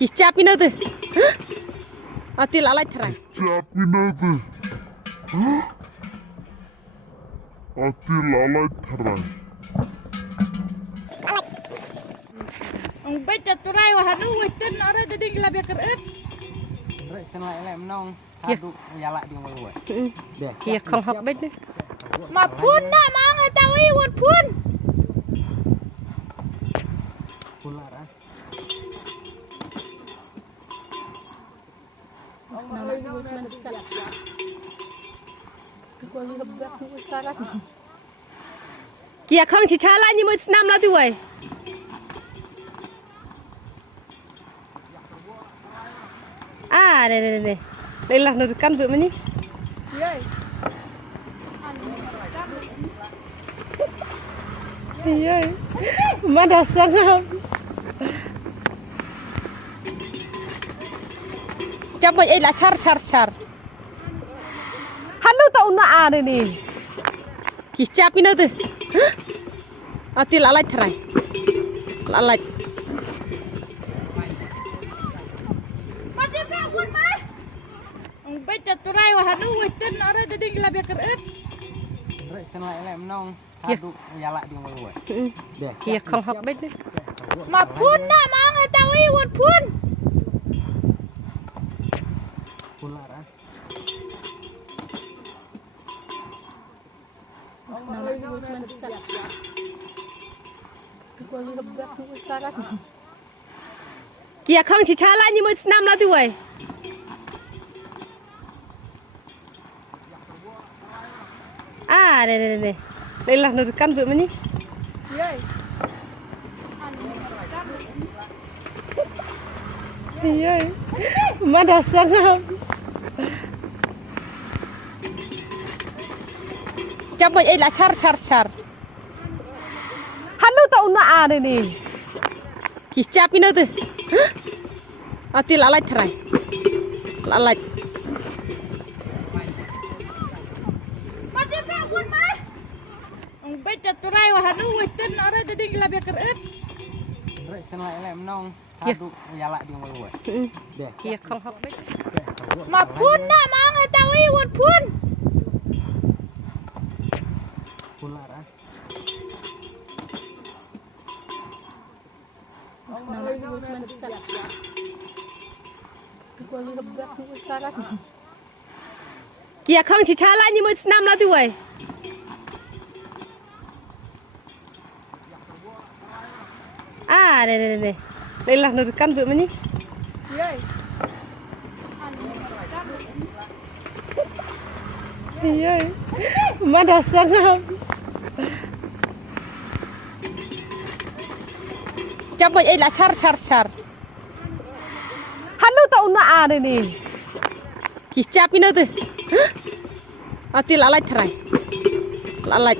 Kicapin itu. Ati lalai terai. Kicapin itu. Ati lalai terai. Ang baca turai wahanu wajten ada jadi gelap kerut. Rồi xin lại lại nong hadu yala di ngomong gue. Deh. Kia không học bết đấy. Ma pun nak mang tahu iwat pun. Pular ah. Kia không chỉ cha lại như một năm là tuổi. À đây. Đây là nó căn tụi mình đi. Iya. Mana sangat. Coba ini lah char. Hanu tak una ada ni. Kicapin itu. Ati lalai terai. Lalai. Macam apa pun mai? Ang baca turai wahanu wajten ada jadi gelap kerut. Rồi xin lại lại nong hadu yala di ngomong gue. Deh. Kia không học bết đấy. Ma pun nak mang tahu iwat pun. Pular ah. Kia không chỉ cha lại như một năm là tuổi. À đây. Đây là nó căn tụi mình đi. Iya. Mana sangat. Coba ini lah char. Hanu tak una ada ni. Kicapin itu. Ati lalai terai. Lalai. Macam apa pun mai? Ang baca turai wahanu wajten ada jadi gelap kerut. Rồi xin lại lại nong hadu yala di ngomong gue. Deh. Kia không học bết. Ma pun nak mang tahu iwat pun. Pular ah. Kia không chỉ cha lại như một năm là tuổi. À đây. Đây là nó căn tụi mình đi. Iya. Mana sangat. Coba ini lah char. Hanu tak una ada ni. Kicapin itu. Ati lalai terai. Lalai.